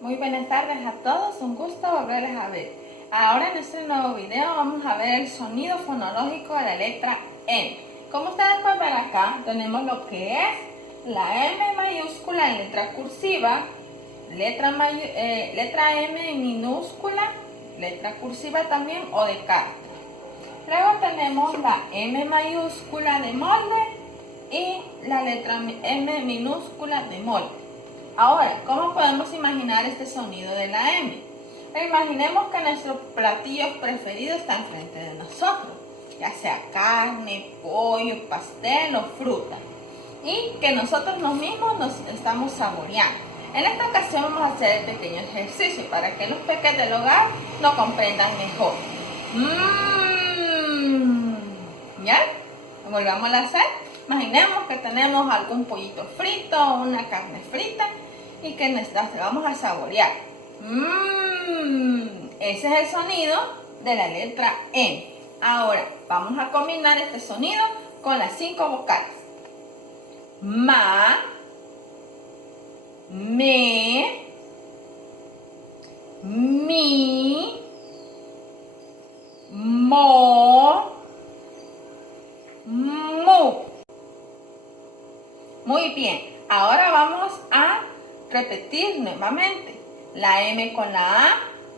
Muy buenas tardes a todos, un gusto volverles a ver. Ahora en este nuevo video vamos a ver el sonido fonológico de la letra M. Como ustedes pueden ver acá, tenemos lo que es la M mayúscula en letra cursiva, letra M minúscula, letra cursiva también o de carta. Luego tenemos la M mayúscula de molde y la letra M minúscula de molde. Ahora, ¿cómo podemos imaginar este sonido de la M? Imaginemos que nuestro platillo preferido está enfrente de nosotros, ya sea carne, pollo, pastel o fruta, y que nosotros mismos nos estamos saboreando. En esta ocasión vamos a hacer el pequeño ejercicio para que los peques del hogar lo comprendan mejor. ¿Ya? Volvamos a hacer. Imaginemos que tenemos algún pollito frito o una carne frita y que nos vamos a saborear. Ese es el sonido de la letra M. Ahora vamos a combinar este sonido con las 5 vocales. Ma, me, mi, mo, mu. Muy bien, ahora vamos a repetir nuevamente. La M con la A,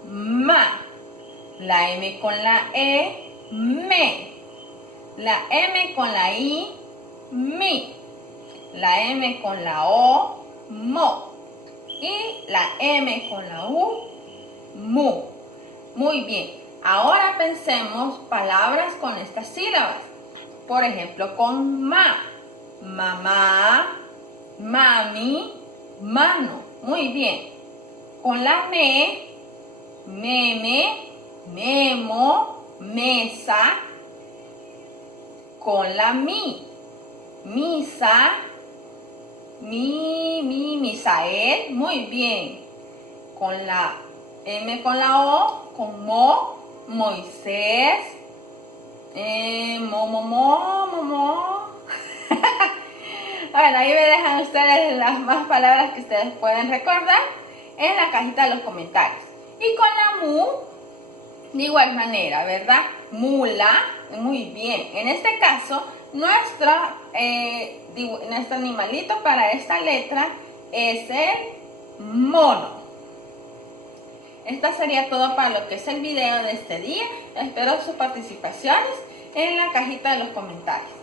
ma. La M con la E, me. La M con la I, mi. La M con la O, mo. Y la M con la U, mu. Muy bien, ahora pensemos palabras con estas sílabas. Por ejemplo, con ma. Mamá, mami, mano. Muy bien. Con la me, meme, memo, mesa. Con la mi, misa, misael. Muy bien. Con la M con la O, con mo, Moisés, momo. Bueno, ahí me dejan ustedes las más palabras que ustedes pueden recordar en la cajita de los comentarios. Y con la mu, de igual manera, ¿verdad? Mula, muy bien. En este caso, nuestro animalito para esta letra es el mono. Esto sería todo para lo que es el video de este día. Espero sus participaciones en la cajita de los comentarios.